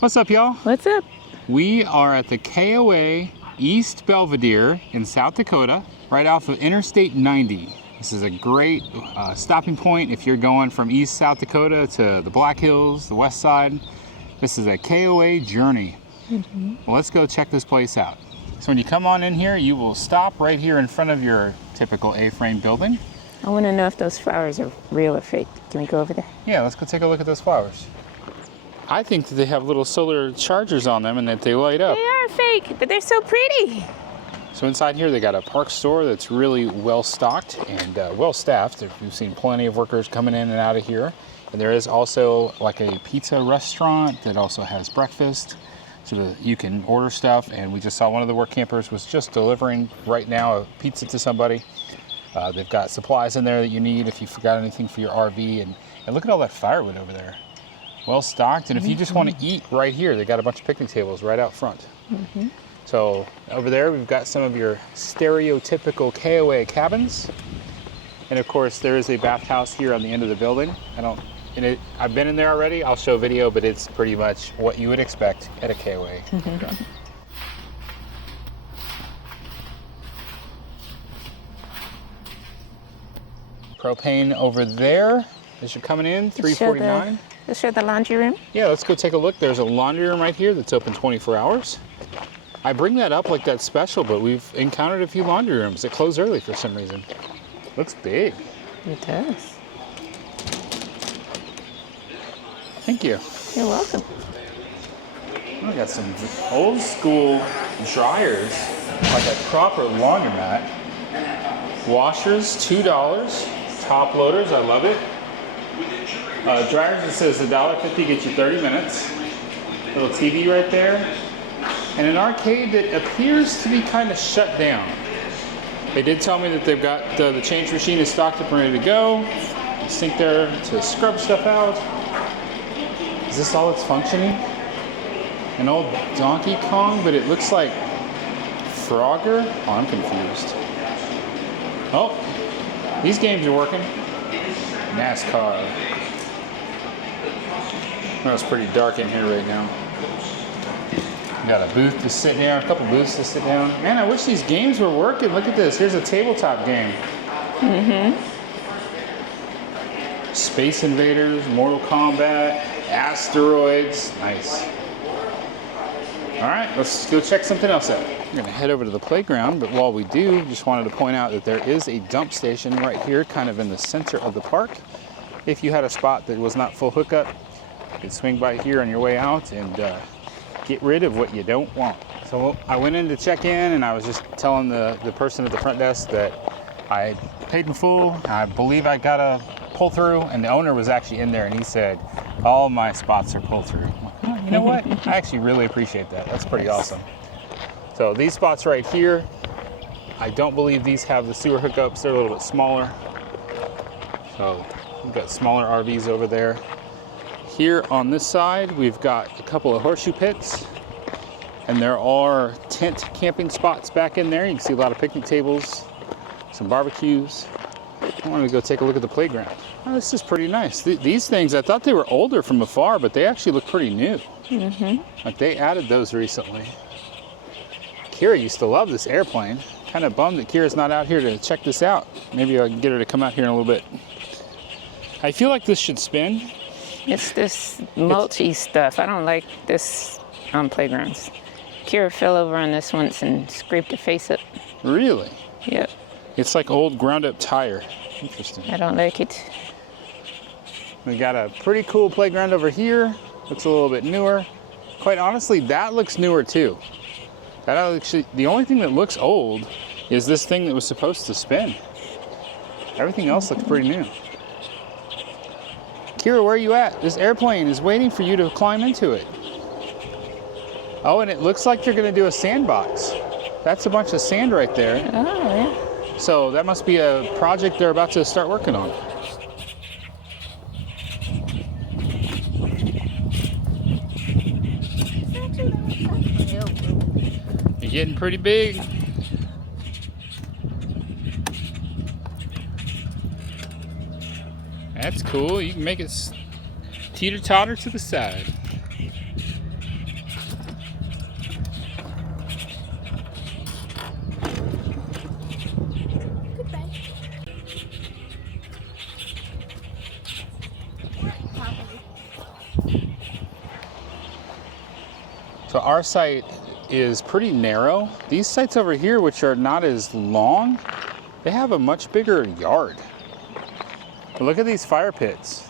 What's up, y'all? What's up? We are at the KOA East Belvidere in South Dakota, right off of Interstate 90. This is a great stopping point if you're going from East South Dakota to the Black Hills, the west side. This is a KOA journey. Well, let's go check this place out. So when you come on in here, you will stop right here in front of your typical A-frame building. I want to know if those flowers are real or fake. Can we go over there? Yeah, let's go take a look at those flowers. I think that they have little solar chargers on them and that they light up. They are fake, but they're so pretty. So inside here, they got a park store that's really well stocked and well staffed. We've seen plenty of workers coming in and out of here. And there is also like a pizza restaurant that also has breakfast, so that you can order stuff. And we just saw one of the work campers was just delivering right now a pizza to somebody. They've got supplies in there that you need if you forgot anything for your RV. And look at all that firewood over there. Well stocked. And if you just want to eat right here, they got a bunch of picnic tables right out front. So over there, we've got some of your stereotypical KOA cabins. And of course, there is a bathhouse here on the end of the building. I've been in there already. I'll show video, but it's pretty much what you would expect at a KOA. Propane over there as you're coming in, $3.49. Let's show the laundry room. Yeah, let's go take a look. There's a laundry room right here that's open 24 hours. I bring that up like that's special, but we've encountered a few laundry rooms that close early for some reason. Looks big. It does. Thank you. You're welcome. I got some old school dryers, like a proper laundromat. Washers, $2. Top loaders, I love it. Dryers, it says $1.50 gets you 30 minutes. Little TV right there. And an arcade that appears to be kind of shut down. They did tell me that they've got the change machine is stocked up and ready to go. Sink there to scrub stuff out. Is this all that's functioning? An old Donkey Kong, but it looks like Frogger? Oh, I'm confused. Oh, these games are working. NASCAR. Oh, it's pretty dark in here right now. Got a booth to sit down, a couple booths to sit down. Man, I wish these games were working. Look at this. Here's a tabletop game. Space Invaders, Mortal Kombat, Asteroids. Nice. All right, let's go check something else out. We're gonna head over to the playground, but while we do, just wanted to point out that there is a dump station right here, kind of in the center of the park. If you had a spot that was not full hookup, you could swing by here on your way out and get rid of what you don't want. So I went in to check in and I was just telling the person at the front desk that I paid in full. I believe I got a pull through, and the owner was actually in there and he said, all my spots are pull through. I'm like, you know what? I actually really appreciate that. That's pretty awesome. So these spots right here, I don't believe these have the sewer hookups. They're a little bit smaller. So we've got smaller RVs over there. Here on this side, we've got a couple of horseshoe pits, and there are tent camping spots back in there. You can see a lot of picnic tables, some barbecues. I wanted to go take a look at the playground. Oh, this is pretty nice. These things, I thought they were older from afar, but they actually look pretty new. Like they added those recently. Kira used to love this airplane. Kind of bummed that Kira's not out here to check this out. Maybe I can get her to come out here in a little bit. I feel like this should spin. It's this mulchy stuff. I don't like this on playgrounds. Kira fell over on this once and scraped her face up. Really? Yep. It's like old ground up tire. Interesting. I don't like it. We got a pretty cool playground over here. Looks a little bit newer. Quite honestly, that looks newer too. The only thing that looks old is this thing that was supposed to spin. Everything else looks pretty new. Kira, where are you at? This airplane is waiting for you to climb into it. Oh, and it looks like you're gonna do a sandbox. That's a bunch of sand right there. Oh, yeah. So that must be a project they're about to start working on. You're getting pretty big. That's cool. You can make it teeter-totter to the side. So our site is pretty narrow. These sites over here, which are not as long, they have a much bigger yard. But look at these fire pits.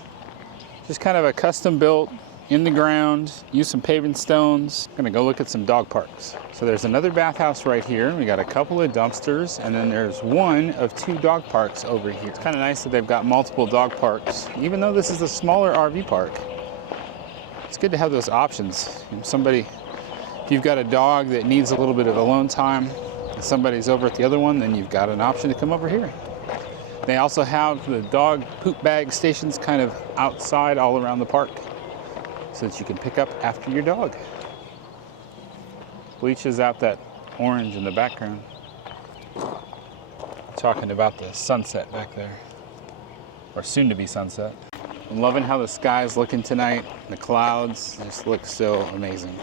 Just kind of a custom built in the ground, use some paving stones. Gonna go look at some dog parks. So there's another bathhouse right here. We got a couple of dumpsters, and then there's one of 2 dog parks over here. It's kind of nice that they've got multiple dog parks, even though this is a smaller RV park. It's good to have those options. If you've got a dog that needs a little bit of alone time, and somebody's over at the other one, then you've got an option to come over here. They also have the dog poop bag stations kind of outside all around the park, so that you can pick up after your dog. Bleaches out that orange in the background. Talking about the sunset back there, or soon to be sunset. I'm loving how the sky's looking tonight. The clouds just look so amazing.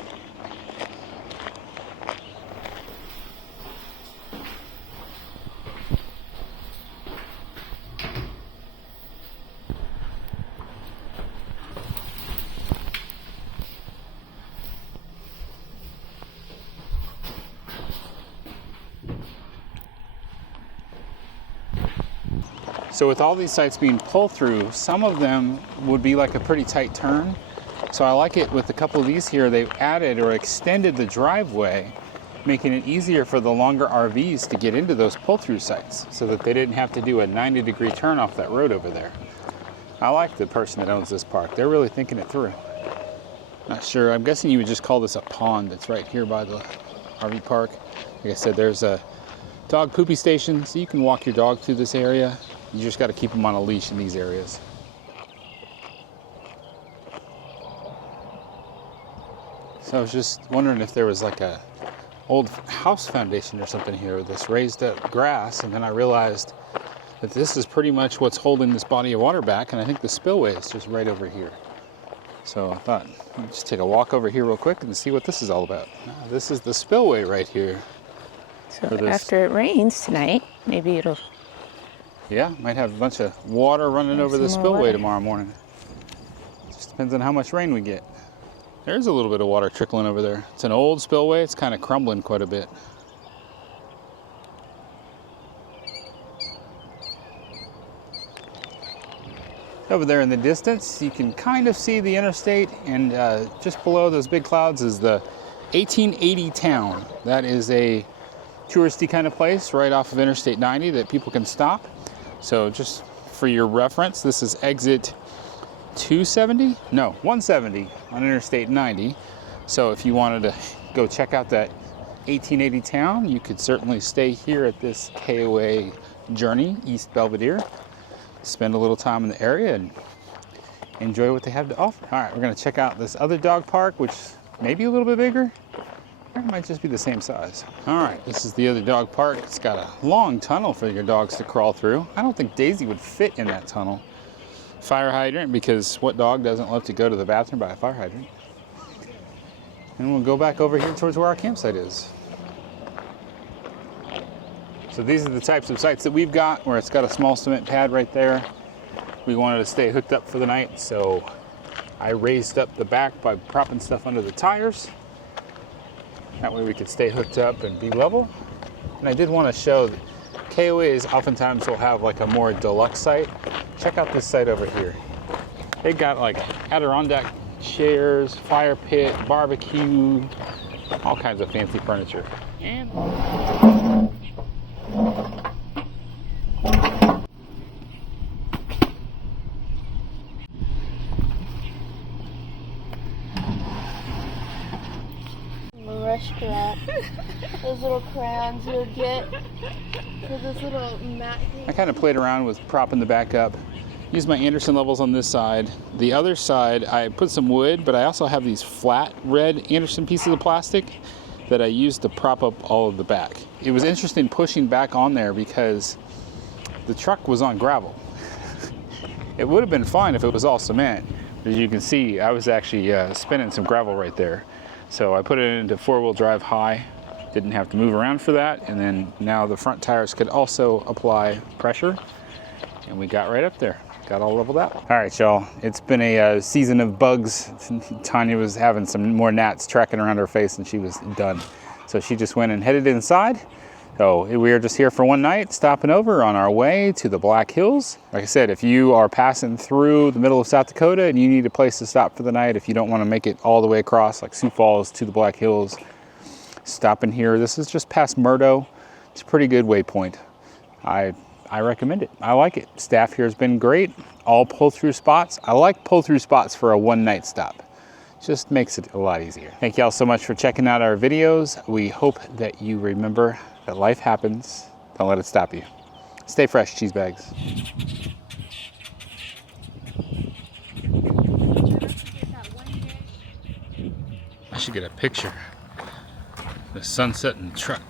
So with all these sites being pull through, some of them would be like a pretty tight turn. So I like it with a couple of these here, they've added or extended the driveway, making it easier for the longer RVs to get into those pull through sites so that they didn't have to do a 90-degree turn off that road over there. I like the person that owns this park. They're really thinking it through. Not sure, I'm guessing you would just call this a pond that's right here by the RV park. Like I said, there's a dog poopy station, so you can walk your dog through this area. You just got to keep them on a leash in these areas. So I was just wondering if there was like a old house foundation or something here with this raised up grass, and then I realized that this is pretty much what's holding this body of water back, and I think the spillway is just right over here. So I thought I'd just take a walk over here real quick and see what this is all about. This is the spillway right here. So after it rains tonight, maybe it'll... Yeah, might have a bunch of water running over the spillway tomorrow morning. Just depends on how much rain we get. There's a little bit of water trickling over there. It's an old spillway. It's kind of crumbling quite a bit. Over there in the distance, you can kind of see the interstate, and just below those big clouds is the 1880 town. That is a touristy kind of place right off of Interstate 90 that people can stop. So just for your reference, this is exit 270? No, 170 on Interstate 90. So if you wanted to go check out that 1880 town, you could certainly stay here at this KOA journey, East Belvidere. Spend a little time in the area and enjoy what they have to offer. All right, we're gonna check out this other dog park, which may be a little bit bigger. Or it might just be the same size. All right, this is the other dog park. It's got a long tunnel for your dogs to crawl through. I don't think Daisy would fit in that tunnel. Fire hydrant, because what dog doesn't love to go to the bathroom by a fire hydrant? And we'll go back over here towards where our campsite is. So these are the types of sites that we've got, where it's got a small cement pad right there. We wanted to stay hooked up for the night, so I raised up the back by propping stuff under the tires. That way we could stay hooked up and be level. And I did want to show that KOAs oftentimes will have like a more deluxe site. Check out this site over here. They got like Adirondack chairs, fire pit, barbecue, all kinds of fancy furniture. And restaurant. Those little crowns you'll get for this little mat. I kind of played around with propping the back up. Used my Anderson levels on this side. The other side, I put some wood, but I also have these flat red Anderson pieces of plastic that I used to prop up all of the back. It was interesting pushing back on there because the truck was on gravel. It would have been fine if it was all cement. As you can see, I was actually spinning some gravel right there. So I put it into four-wheel drive high, didn't have to move around for that, and then now the front tires could also apply pressure, and we got right up there. got all leveled out. All right, y'all, it's been a season of bugs. Tanya was having some more gnats tracking around her face and she was done. So she just went and headed inside. So we are just here for one night, stopping over on our way to the Black Hills. Like I said, if you are passing through the middle of South Dakota and you need a place to stop for the night, if you don't want to make it all the way across like Sioux Falls to the Black Hills, stop in here. This is just past Murdo. It's a pretty good waypoint. I recommend it. I like it. Staff here has been great. All pull-through spots. I like pull-through spots for a one-night stop. Just makes it a lot easier. Thank y'all so much for checking out our videos. We hope that you remember that life happens. Don't let it stop you. Stay fresh, cheese bags. I should get a picture. The sunset in the truck.